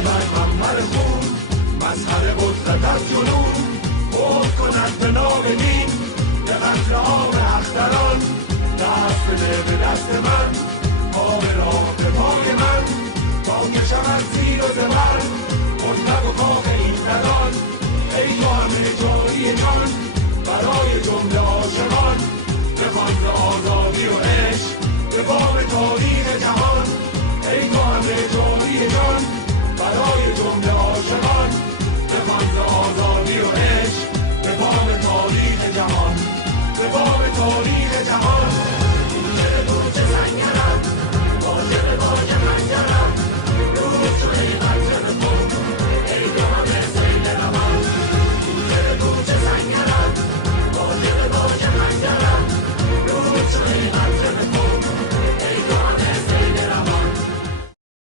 بر منبر خون مظهر قدرت از جنون بود کند به نام